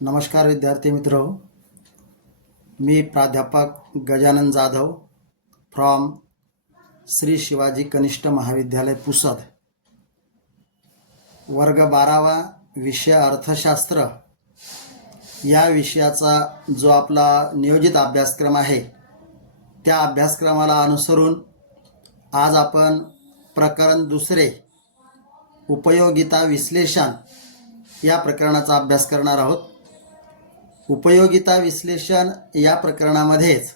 नमस्कार विद्यार्थी मित्र, मी प्राध्यापक गजानन जाधव फ्रॉम श्री शिवाजी कनिष्ठ महाविद्यालय पुसद. वर्ग 12वा विषय अर्थशास्त्र या विषयाचा जो आपला नियोजित अभ्यासक्रम आहे त्या अभ्यासक्रमाला अनुसरून आज आपण प्रकरण दुसरे उपयोगिता विश्लेषण या प्रकरणाचा अभ्यास करणार आहोत. उपयोगिता विश्लेषण या प्रकरणामध्येच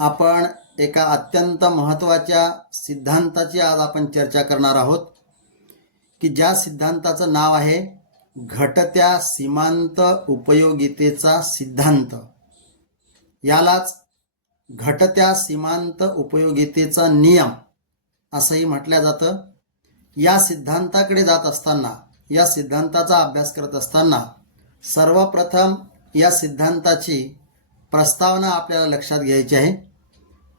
आपण एका अत्यंत महत्त्वाच्या सिद्धांताची आज आपण चर्चा करणार आहोत की ज्या सिद्धांताचं नाव आहे घटत्या सीमांत उपयोगितेचा सिद्धांत. यालाच घटत्या सीमांत उपयोगितेचा नियम असंही म्हटलं जातं. या सिद्धांताकडे जात असताना, या सिद्धांताचा अभ्यास करत असताना सर्वप्रथम या सिद्धांताची प्रस्तावना आपल्याला लक्षात घ्यायची आहे.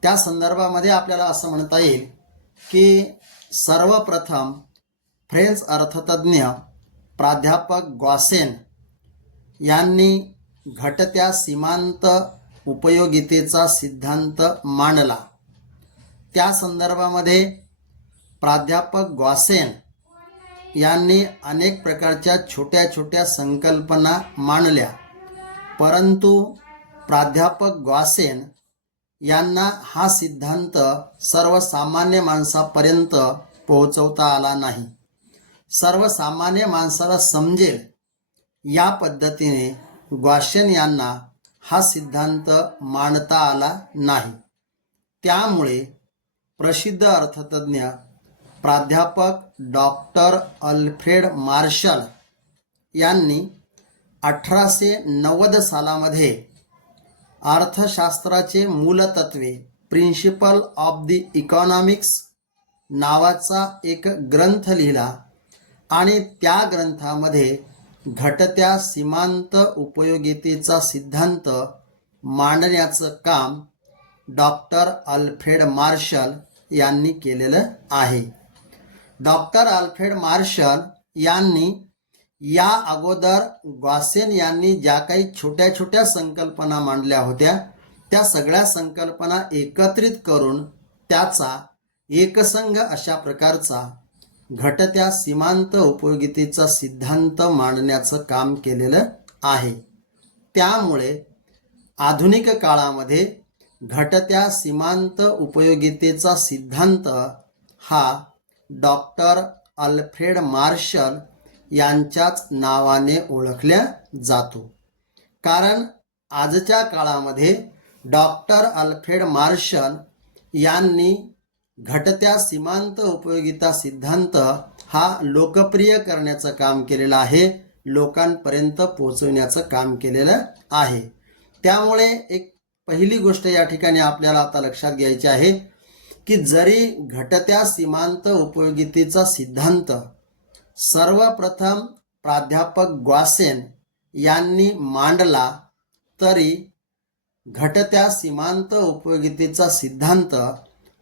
त्या संदर्भामध्ये आपल्याला असं म्हणता येईल की सर्वप्रथम फ्रेंच अर्थतज्ञ प्राध्यापक गॉसेन यांनी घटत्या सीमांत उपयोगितेचा सिद्धांत मांडला. त्या संदर्भामध्ये प्राध्यापक गॉसेन यांनी अनेक प्रकारच्या छोट्या छोट्या संकल्पना मांडल्या, परंतु प्राध्यापक गॉसेन यांना हा सिद्धांत सर्वसामान्य माणसापर्यंत पोहोचवता आला नाही. सर्वसामान्य माणसाला समजेल या पद्धतीने गॉसेन यांना हा सिद्धांत मांडता आला नाही. त्यामुळे प्रसिद्ध अर्थतज्ञ प्राध्यापक डॉक्टर अल्फ्रेड मार्शल यांनी 1890 सालामध्ये अर्थशास्त्राचे मूलतत्वे प्रिन्सिपल ऑफ द इकॉनॉमिक्स नावाचा एक ग्रंथ लिहिला आणि त्या ग्रंथामध्ये घटत्या सीमांत उपयोगितेचा सिद्धांत मांडण्याचं काम डॉक्टर अल्फ्रेड मार्शल यांनी केलेलं आहे. डॉक्टर अल्फ्रेड मार्शल यांनी या अगोदर गॉसेन यांनी ज्या काही छोट्या छोट्या संकल्पना मांडल्या होत्या त्या सगळ्या संकल्पना एकत्रित करून त्याचा एकसंघ अशा प्रकारचा घटत्या सीमांत उपयोगितेचा सिद्धांत मांडण्याचं काम केलेलं आहे. त्यामुळे आधुनिक काळामध्ये घटत्या सीमांत उपयोगितेचा सिद्धांत हा डॉक्टर अल्फ्रेड मार्शल यांच्याच नावाने ओळखल्या जातो. कारण आजच्या काळामध्ये डॉक्टर अल्फ्रेड मार्शल यांनी घटत्या सीमांत उपयोगिता सिद्धांत हा लोकप्रिय करण्याचं काम केलेलं आहे, लोकांपर्यंत पोहोचवण्याचं काम केलेलं आहे. त्यामुळे एक पहिली गोष्ट या ठिकाणी आपल्याला आता लक्षात घ्यायची आहे की जरी घटत्या सीमांत उपयोगितेचा सिद्धांत सर्वप्रथम प्राध्यापक गॉसेन यांनी मांडला तरी घटत्या सीमांत उपयोगितेचा सिद्धांत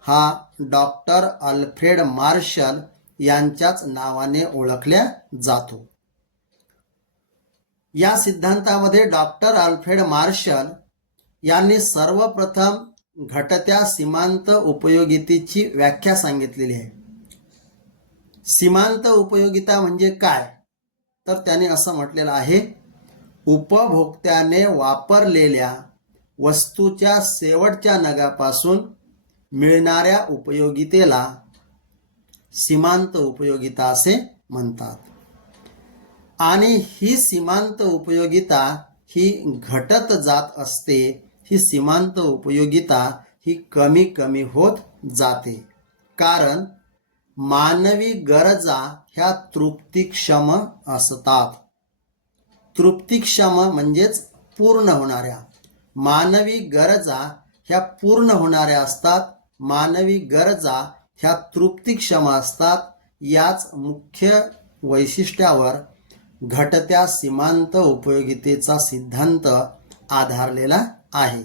हा डॉक्टर अल्फ्रेड मार्शल यांच्याच नावाने ओळखल्या जातो. या सिद्धांतामध्ये डॉक्टर अल्फ्रेड मार्शल यांनी सर्वप्रथम घटत्या सीमांत उपयोगितेची व्याख्या सांगितलेली आहे. सीमांत उपयोगिता म्हणजे काय, तर त्याने असं म्हटलेलं आहे, उपभोक्त्याने वापरलेल्या वस्तूच्या शेवटच्या नगापासून मिळणाऱ्या उपयोगितेला सीमांत उपयोगिता असे म्हणतात. आणि ही सीमांत उपयोगिता ही घटत जात असते. ही सीमांत उपयोगिता ही कमी कमी होत जाते, कारण मानवी गरजा ह्या तृप्तिक्षम असतात. तृप्तिक्षम म्हणजेच पूर्ण होणाऱ्या. मानवी गरजा ह्या पूर्ण होणाऱ्या असतात. मानवी गरजा ह्या तृप्तिक्षम असतात. याच मुख्य वैशिष्ट्यावर घटत्या सीमांत उपयोगितेचा सिद्धांत आधारलेला आहे.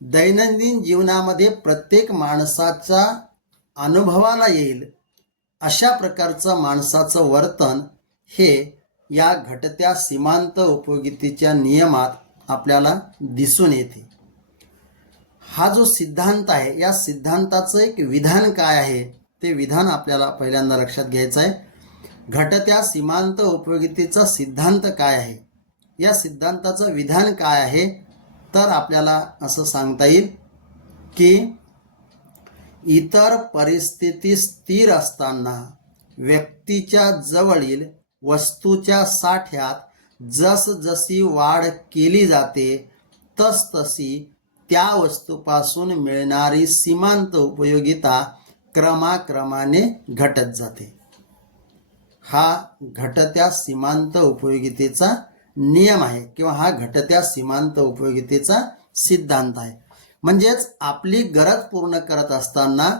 दैनंदिन जीवनामध्ये प्रत्येक माणसाच्या अनुभवाला येईल अशा प्रकारचं माणसाचं वर्तन हे या घटत्या सीमांत उपयोगितेच्या नियमात आपल्याला दिसून येते. हा जो सिद्धांत आहे, या सिद्धांताचं एक विधान काय आहे ते विधान आपल्याला पहिल्यांदा लक्षात घ्यायचं आहे. घटत्या सीमांत उपयोगितेचा सिद्धांत काय आहे, या सिद्धांताचं विधान काय आहे, तर आपल्याला असं सांगता येईल की इतर परिस्थिती स्थिर असताना व्यक्तीच्या जवळील वस्तूच्या साठ्यात जसजशी वाढ केली जाते तसतशी त्या वस्तूपासून मिळणारी सीमांत उपयोगिता क्रमाक्रमाने घटत जाते. हा घटत्या सीमांत उपयोगितेचा नियम आहे किंवा हा घटत्या सीमांत उपयोगितेचा सिद्धांत आहे. म्हणजेच आपली गरज पूर्ण करत असताना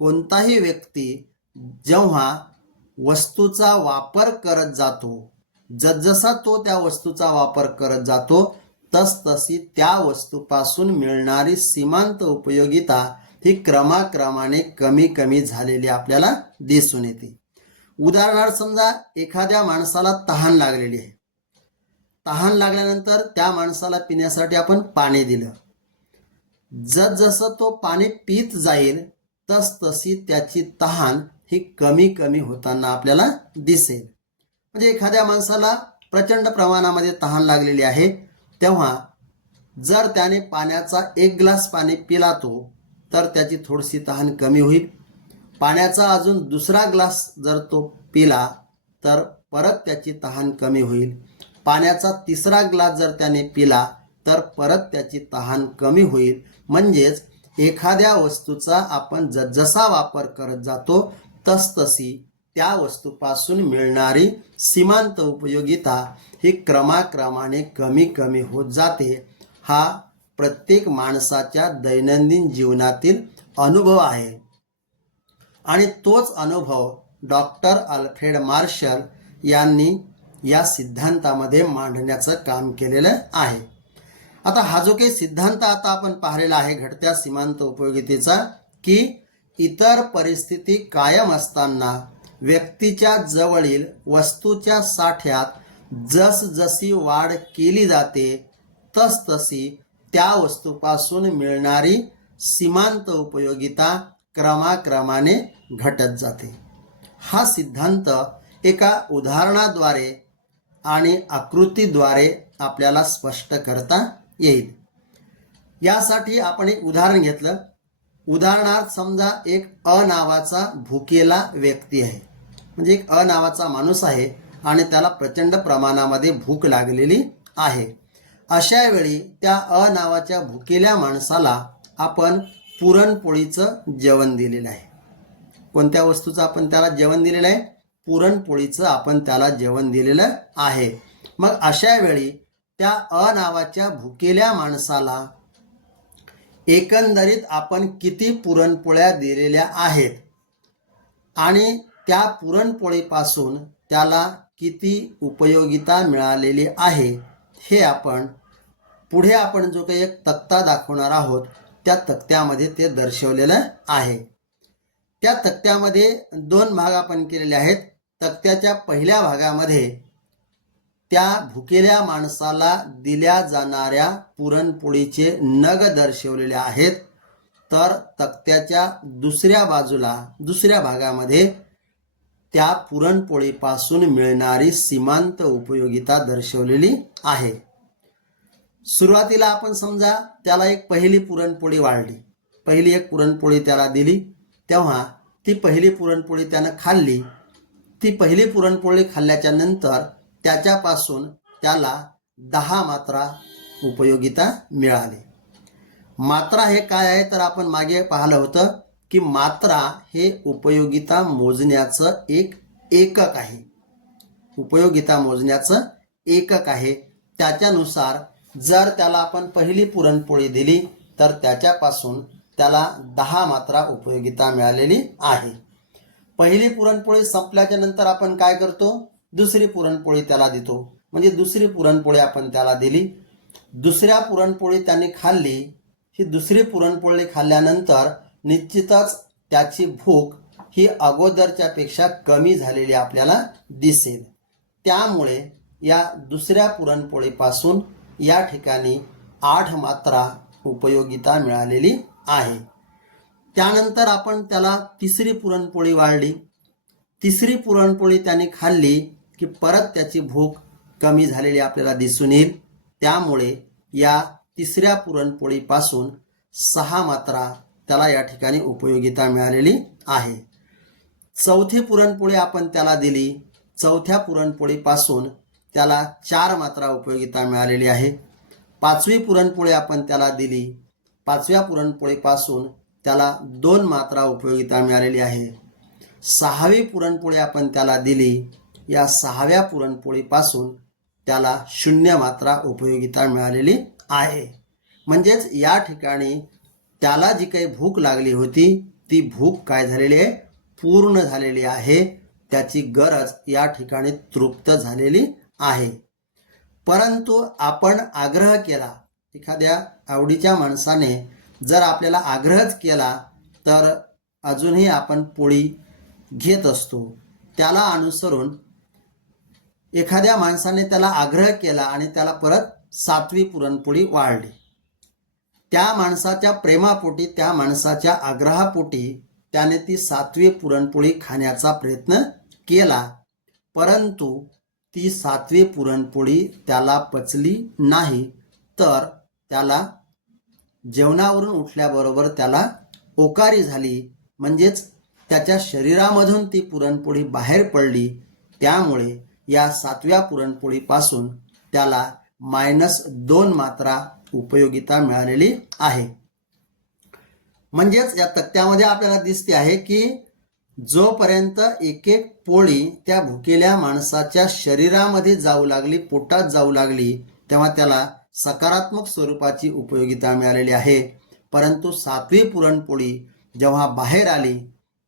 कोणताही व्यक्ती जेव्हा वस्तूचा वापर करत जातो, जसजसा तो त्या वस्तूचा वापर करत जातो तसतशी त्या वस्तूपासून मिळणारी सीमांत उपयोगिता ही क्रमाक्रमाने कमी कमी झालेली आपल्याला दिसून येते. उदाहरणार्थ समजा एखाद्या माणसाला तहान लागलेली आहे. तहान लागल्यानंतर त्या माणसाला पिण्यासाठी आपण पाणी दिलं. जसजसं तो पाणी पीत जाईल तसतशी त्याची तहान ही कमी कमी होताना आपल्याला दिसेल. म्हणजे एखाद्या माणसाला प्रचंड प्रमाणामध्ये तहान लागलेली आहे, तेव्हा जर त्याने पाण्याचा 1 ग्लास पाणी पिला तो तर त्याची थोडीशी तहान कमी होईल. पाण्याचा अजून दुसरा ग्लास जर तो पिला तर परत त्याची तहान कमी होईल. पाण्याचा तिसरा ग्लास जर त्याने पिला तर परत त्याची तहान कमी होईल. म्हणजेच एखाद्या वस्तूचा आपण जसा वापर करत जातो तसतशी त्या वस्तूपासून मिळणारी सीमांत उपयोगिता ही क्रमाक्रमाने कमी कमी होत जाते. हा प्रत्येक माणसाच्या दैनंदिन जीवनातील अनुभव आहे आणि तोच अनुभव डॉक्टर अल्फ्रेड मार्शल यांनी या सिद्धांतामध्ये मांडण्याचं काम केलेलं आहे. आता हा जो काही सिद्धांत आता आपण पाहिलेला आहे घटत्या सीमांत उपयोगितेचा, की इतर परिस्थिती कायम असताना व्यक्तीच्या जवळील वस्तूच्या साठ्यात जसजशी वाढ केली जाते तसतशी त्या वस्तूपासून मिळणारी सीमांत उपयोगिता क्रमाक्रमाने घटत जाते. हा सिद्धांत एका उदाहरणाद्वारे आणि आकृतीद्वारे आपल्याला स्पष्ट करता येईल. यासाठी आपण एक उदाहरण घेतलं. उदाहरणार्थ समजा एक अ नावाचा भुकेला व्यक्ती आहे. म्हणजे एक अ नावाचा माणूस आहे आणि त्याला प्रचंड प्रमाणामध्ये भूक लागलेली आहे. अशा वेळी त्या अ नावाच्या भुकेल्या माणसाला आपण पुरणपोळीचं जेवण दिलेलं आहे. कोणत्या वस्तूचं आपण त्याला जेवण दिलेलं आहे? पुरणपोळीचं आपण त्याला जेवण दिलेलं आहे. मग अशा वेळी त्या अ नावाच्या भुकेल्या माणसाला एकंदरीत आपण किती पुरणपोळ्या दिलेल्या आहेत आणि त्या पुरणपोळीपासून त्याला किती उपयोगिता मिळालेली आहे हे आपण पुढे आपण जो काही एक तक्ता दाखवणार आहोत त्या तक्त्यामध्ये ते दर्शवलेलं आहे. त्या तक्त्यामध्ये 2 भाग आपण केलेले आहेत. तक्त्याच्या पहिल्या भागामध्ये त्या भुकेल्या माणसाला दिल्या जाणाऱ्या पुरणपोळीचे नग दर्शवलेले आहेत. तर तक्त्याच्या दुसऱ्या बाजूला दुसऱ्या भागामध्ये त्या पुरणपोळीपासून मिळणारी सीमांत उपयोगिता दर्शवलेली आहे. सुरुवातीला आपण समजा त्याला एक पहिली पुरणपोळी वाढली, पहिली एक पुरणपोळी त्याला दिली, तेव्हा ती पहिली पुरणपोळी त्यानं खाल्ली. ती पहिली पुरणपोळी खाल्ल्याच्या नंतर त्याच्यापासून त्याला 10 मात्रा उपयोगिता मिळाली. मात्रा हे काय आहे तर आपण मागे पाहिलं होतं की मात्रा हे उपयोगिता मोजण्याचं एक एकक आहे. उपयोगिता मोजण्याचं एकक आहे. त्याच्यानुसार जर त्याला आपण पहिली पुरणपोळी दिली तर त्याच्यापासून त्याला 10 मात्रा उपयोगिता मिळालेली आहे. पहिली पुरणपोळी संपल्याच्या नंतर आपण काय करतो? दुसरी पुरणपोळी त्याला देतो. म्हणजे दुसरी पुरणपोळी आपण त्याला दिली. दुसऱ्या पुरणपोळी त्याने खाल्ली. ही दुसरी पुरणपोळी खाल्ल्यानंतर निश्चितच त्याची भूक ही अगोदरच्या पेक्षा कमी झालेली आपल्याला दिसेल. त्यामुळे या दुसऱ्या पुरणपोळीपासून या ठिकाणी 8 मात्रा उपयोगिता मिळालेली आहे. त्यानंतर आपण त्याला तिसरी पुरणपोळी वाढली. तिसरी पुरणपोळी त्याने खाल्ली की परत त्याची भूक कमी झालेली आपल्याला दिसून येईल. त्यामुळे या तिसऱ्या पुरणपोळीपासून 6 मात्रा त्याला या ठिकाणी उपयोगिता मिळालेली आहे. चौथी पुरणपोळी आपण त्याला दिली. चौथ्या पुरणपोळीपासून त्याला 4 मात्रा उपयोगिता मिळालेली आहे. पाचवी पुरणपोळी आपण त्याला दिली. पाचव्या पुरणपोळीपासून त्याला 2 मात्रा उपयोगिता मिळालेली आहे. सहावी पुरणपोळी आपण त्याला दिली. या सहाव्या पुरणपोळीपासून त्याला 0 मात्रा उपयोगिता मिळालेली आहे. म्हणजेच या ठिकाणी त्याला जी काही भूक लागली होती ती भूक काय झालेली आहे, पूर्ण झालेली आहे. त्याची गरज या ठिकाणी तृप्त झालेली आहे. परंतु आपण आग्रह केला, एखाद्या आवडीच्या माणसाने जर आपल्याला आग्रहच केला तर अजूनही आपण पोळी घेत असतो. त्याला अनुसरून एखाद्या माणसाने त्याला आग्रह केला आणि त्याला परत 7वी पुरणपोळी वाढली. त्या माणसाच्या प्रेमापोटी, त्या माणसाच्या आग्रहापोटी त्याने ती 7वी पुरणपोळी खाण्याचा प्रयत्न केला. परंतु ती 7वी पुरणपोळी त्याला पचली नाही. तर त्याला जेवणावरून उठल्याबरोबर त्याला ओकारी झाली. म्हणजेच त्याच्या शरीरामधून ती पुरणपोळी बाहेर पडली. त्यामुळे या 7व्या पुरणपोळीपासून त्याला -2 मात्रा उपयोगिता मिळालेली आहे. म्हणजेच या तक्त्यामध्ये आपल्याला दिसते आहे की जोपर्यंत एक एक पोळी त्या भुकेल्या माणसाच्या शरीरामध्ये जाऊ लागली, पोटात जाऊ लागली, तेव्हा त्याला सकारात्मक स्वरूपाची उपयोगिता मिळालेली आहे. परंतु 7वी पुरणपोळी जेव्हा बाहेर आली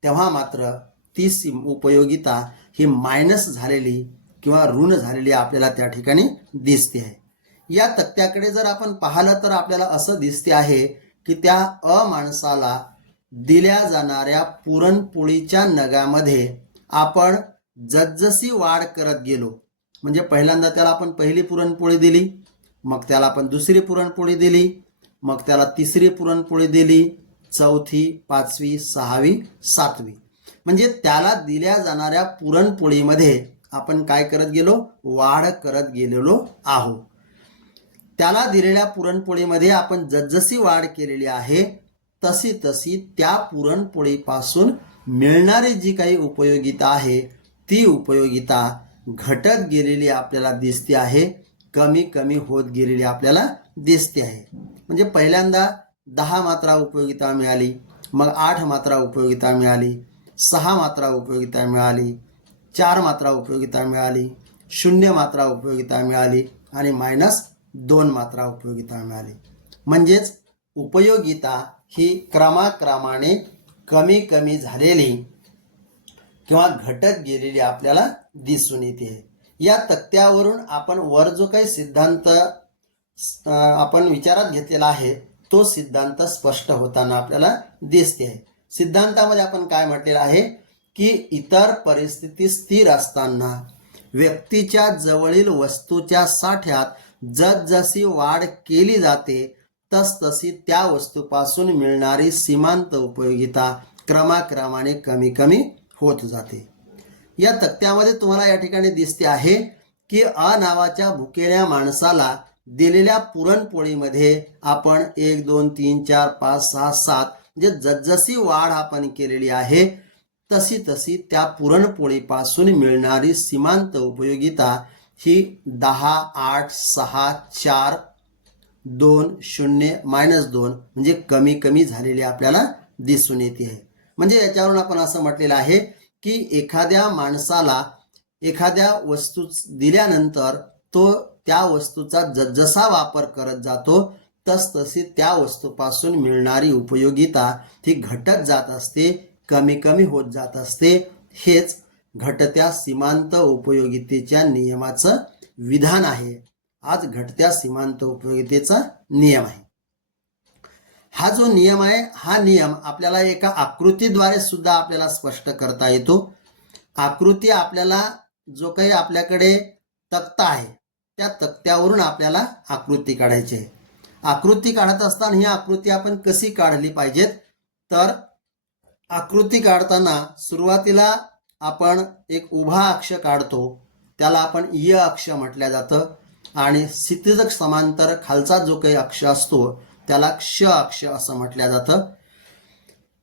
तेव्हा मात्र ती उपयोगिता ही मायनस झालेली किंवा ऋण झालेली आपल्याला त्या ठिकाणी दिसते आहे. या तक्त्याकडे जर आपण पाहिलं तर आपल्याला असं दिसते आहे की त्या माणसाला दिल्या जाणाऱ्या पुरणपोळीच्या नगामध्ये आपण जसजशी वाढ करत गेलो, म्हणजे पहिल्यांदा त्याला आपण पहिली पुरणपोळी दिली, मग त्याला आपण दुसरी पुरणपोळी दिली, मग त्याला तिसरी पुरणपोळी दिली, चौथी, 5वी, 6वी, 7वी, म्हणजे त्याला दिल्या जाणाऱ्या पुरणपोळीमध्ये आपण काय करत गेलो, वाढ करत गेलेलो आहोत. त्याला दिलेल्या पुरणपोळीमध्ये आपण जसजशी वाढ केलेली आहे तशी तशी त्या पुरणपोळीपासून मिळणारी जी काही उपयोगिता आहे ती उपयोगिता घटत गेलेली आपल्याला दिसते आहे, कमी कमी होत गेलेली आपल्याला दिसते आहे. म्हणजे पहिल्यांदा 10 मात्रा उपयोगिता मिळाली, मग 8 मात्रा उपयोगिता मिळाली, 6 मात्रा उपयोगिता मिळाली, 4 मात्रा उपयोगिता मिळाली, 0 मात्रा उपयोगिता मिळाली आणि -2 मात्रा उपयोगिता मिळाली. म्हणजेच उपयोगिता ही क्रमाक्रमाने कमी कमी झालेली किंवा घटत गेलेली आपल्याला दिसून येते. या तक्त्यावरून आपण वर जो काही सिद्धांत आपण विचारात घेतलेला आहे तो सिद्धांत स्पष्ट होताना आपल्याला दिसते आहे. सिद्धांतामध्ये आपण काय म्हटलेलं आहे की इतर परिस्थिती स्थिर असताना व्यक्तीच्या जवळील वस्तूच्या साठ्यात जसजशी वाढ केली जाते तसतशी त्या वस्तूपासून मिळणारी सीमांत उपयोगिता क्रमाक्रमाने कमी कमी होत जाते. या तक्त्यामध्ये तुम्हाला या ठिकाणी दिसते आहे की नावाच्या भुकेल्या माणसाला दिलेल्या पुरणपोळीमध्ये आपण 1 2 3 4 5 6 7 म्हणजे जसजशी वाढ आपण केलेली आहे तशी तशी त्या पुरणपोळीपासून मिळणारी सीमांत उपयोगिता ही 10 8 6 4 2 0 -2 म्हणजे कमी कमी झालेली आपल्याला दिसून येते आहे. म्हणजे याच्यावरून आपण असं म्हटलेलं आहे की एखाद्या माणसाला एखाद्या वस्तू दिल्यानंतर तो त्या वस्तूचा जसा वापर करत जातो तसतशी त्या वस्तूपासून मिळणारी उपयोगिता ही घटत जात असते, कमी कमी होत जात असते. हेच घटत्या सीमांत उपयोगितेच्या नियमाचं विधान आहे. आज घटत्या सीमांत उपयोगितेचा नियम आहे. हा जो नियम आहे हा नियम आपल्याला एका आकृतीद्वारे सुद्धा आपल्याला स्पष्ट करता येतो. आकृती आपल्याला जो काही आपल्याकडे तक्ता आहे त्या तक्त्यावरून आपल्याला आकृती काढायची आहे. आकृती काढत असताना ही आकृती आपण कशी काढली पाहिजेत, तर आकृती काढताना सुरुवातीला आपण एक उभा अक्ष काढतो, त्याला आपण य अक्ष म्हटलं जातं, आणि क्षितिज समांतर खालचा जो काही अक्ष असतो त्याला क्ष अक्ष असं म्हटलं जातं.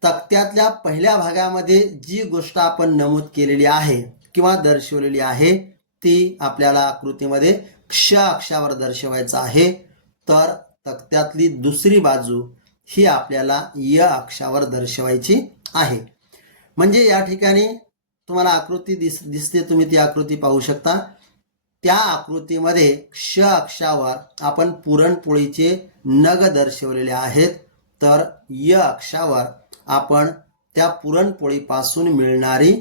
तक्त्यातल्या पहिल्या भागामध्ये जी गोष्ट आपण नमूद केलेली आहे किंवा दर्शवलेली आहे ती आपल्याला आकृतीमध्ये क्ष अक्षावर दर्शवायचं आहे. तर तक्त्यातली दुसरी बाजू ही आपल्याला य अक्षावर दर्शवायची आहे. म्हणजे या ठिकाणी तुम्हाला आकृती दिसते, तुम्ही ती आकृती पाहू शकता. त्या आकृतीमध्ये क्ष अक्षावर आपण पुरणपोळीचे नग दर्शवलेले आहेत, तर य अक्षावर आपण त्या पुरणपोळीपासून मिळणारी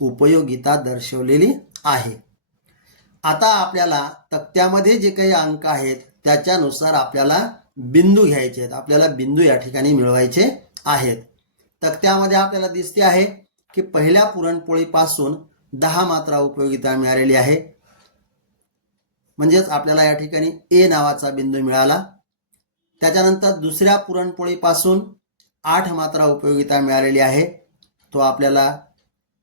उपयोगिता दर्शवलेली आहे. आता आपल्याला तक्त्यामध्ये जे काही अंक आहेत त्याच्यानुसार आपल्याला बिंदू घ्यायचे आहेत, आपल्याला बिंदू या ठिकाणी मिळवायचे आहेत. तक्त्यामध्ये आपल्याला दिसते आहे की पहिल्या पुरणपोळीपासून 10 मात्रा उपयोगिता मिळालेली आहे, म्हणजेच आपल्याला या ठिकाणी ए नावाचा बिंदू मिळाला. त्याच्यानंतर दुसऱ्या पुरणपोळीपासून 8 मात्रा उपयोगिता मिळालेली आहे, तो आपल्याला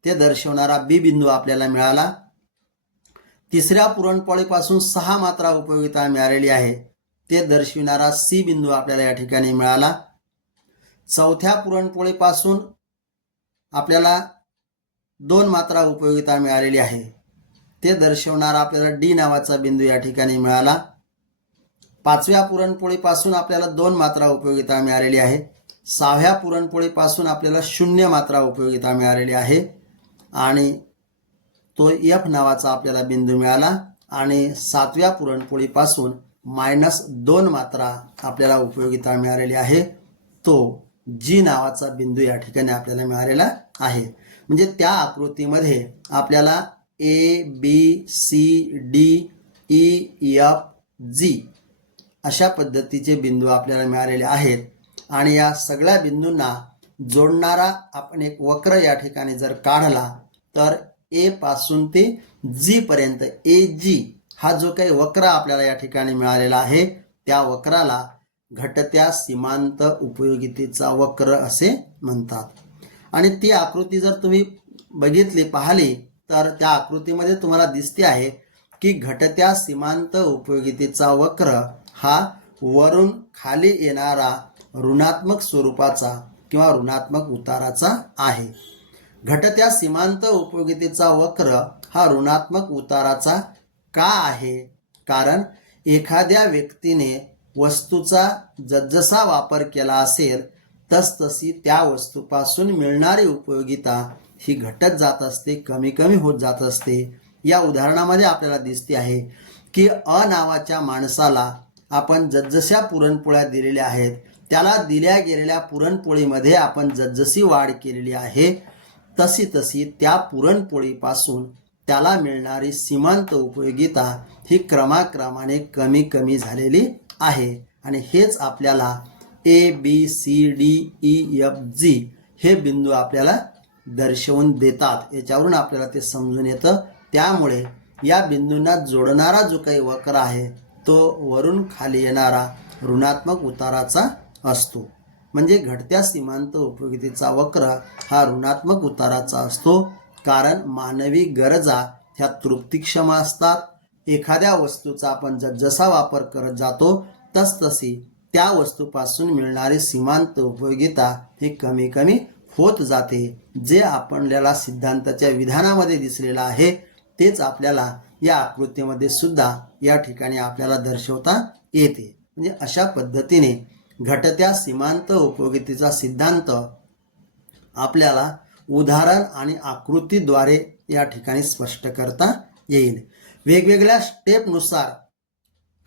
ते दर्शवणारा बी बिंदू आपल्याला मिळाला. तिसऱ्या पुरणपोळीपासून 6 मात्रा उपयोगिता मिळालेली आहे, ते दर्शविणारा सी बिंदू आपल्याला या ठिकाणी मिळाला. चौथ्या पुरणपोळीपासून आपल्याला 2 मात्रा उपयोगिता मिळालेली आहे, ते दर्शवणारा आपल्याला डी नावाचा बिंदू या ठिकाणी मिळाला. पाचव्या पुरणपोळीपासून आपल्याला 2 मात्रा उपयोगिता मिळालेली आहे. 6व्या पुरणपोळीपासून आपल्याला 0 मात्रा उपयोगिता मिळालेली आहे आणि तो एफ नावाचा आपल्याला बिंदू मिळाला. आणि 7व्या पुरणपोळीपासून -2 मात्रा आपल्याला उपयोगिता मिळालेली आहे, तो जी नावाचा बिंदू या ठिकाणी आपल्याला मिळालेला आहे. म्हणजे त्या आकृतीमध्ये आपल्याला A B C D E F G अशा पद्धतीचे बिंदू आपल्याला मिळालेले आहेत. आणि या सगळ्या बिंदूंना जोडणारा आपण एक वक्र या ठिकाणी जर काढला तर ए पासून ते जी पर्यंत ए जी हा जो काही वक्र आपल्याला या ठिकाणी मिळालेला आहे त्या वक्राला घटत्या सीमांत उपयोगितेचा वक्र असे म्हणतात. आणि ती आकृती जर तुम्ही बघितली पाहिली तर त्या आकृतीमध्ये तुम्हाला दिसते आहे की घटत्या सीमांत उपयोगितेचा वक्र हा वरून खाली येणारा ऋणात्मक स्वरूपाचा किंवा ऋणात्मक उताराचा आहे. घटत्या सीमांत उपयोगितेचा वक्र हा ऋणात्मक उताराचा का आहे? कारण एखाद्या व्यक्तीने वस्तूचा जसजसा वापर केला असेल तसतशी त्या वस्तूपासून मिळणारी उपयोगिता ही घटत जात असते, कमी कमी होत जात असते. या उदाहरणामध्ये आपल्याला दिसते आहे की अ नावाच्या माणसाला आपण जसजशा पुरणपोळ्या दिलेल्या आहेत त्याला दिल्या गेलेल्या पुरणपोळीमध्ये आपण जसजशी वाढ केलेली आहे तशी तशी त्या पुरणपोळीपासून त्याला मिळणारी सीमांत उपयोगिता ही क्रमाक्रमाने कमी कमी झालेली आहे. आणि हेच आपल्याला A B C D E F G हे बिंदू आपल्याला दर्शवून देतात. याच्यावरून आपल्याला ते समजून येतं. त्यामुळे या बिंदूंना जोडणारा जो काही वक्र आहे तो वरून खाली येणारा ऋणात्मक उताराचा असतो. म्हणजे घटत्या सीमांत उपयोगितेचा वक्र हा ऋणात्मक उताराचा असतो. कारण मानवी गरजा ह्या तृप्तिक्षम असतात. एखाद्या वस्तूचा आपण जसा वापर करत जातो तसतशी त्या वस्तूपासून मिळणारी सीमांत उपयोगिता ही कमी कमी होत जाते. जे आपल्याला सिद्धांताच्या विधानामध्ये दिसलेलं आहे तेच आपल्याला या आकृतीमध्ये सुद्धा या ठिकाणी आपल्याला दर्शवता येते. म्हणजे अशा पद्धतीने घटत्या सीमांत उपयोगितेचा सिद्धांत आपल्याला उदाहरण आणि आकृतीद्वारे या ठिकाणी स्पष्ट करता येईल. वेगवेगळ्या स्टेपनुसार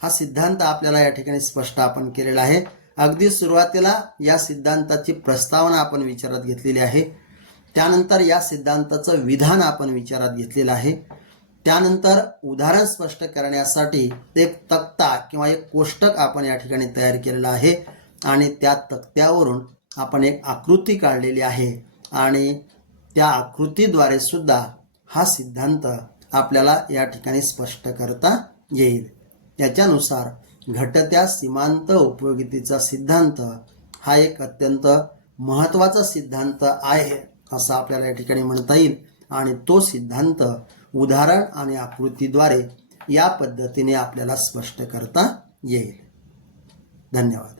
हा सिद्धांत आपल्याला या ठिकाणी स्पष्ट आपण केलेला आहे. अगदी सुरुवातीला या सिद्धांताची प्रस्तावना आपण विचारात घेतलेली आहे. त्यानंतर या सिद्धांताचं विधान आपण विचारात घेतलेलं आहे. त्यानंतर उदाहरण स्पष्ट करण्यासाठी एक तक्ता किंवा एक कोष्टक आपण या ठिकाणी तयार केलेला आहे आणि त्या तक्त्यावरून आपण एक आकृती काढलेली आहे आणि त्या आकृतीद्वारे सुद्धा हा सिद्धांत आपल्याला या ठिकाणी स्पष्ट करता येईल. याच्यानुसार घटत्या सीमांत उपयोगितेचा सिद्धांत हा एक अत्यंत महत्त्वाचा सिद्धांत आहे असं आपल्याला या ठिकाणी म्हणता येईल. आणि तो सिद्धांत उदाहरण आणि आकृतीद्वारे या पद्धतीने आपल्याला स्पष्ट करता येईल. धन्यवाद.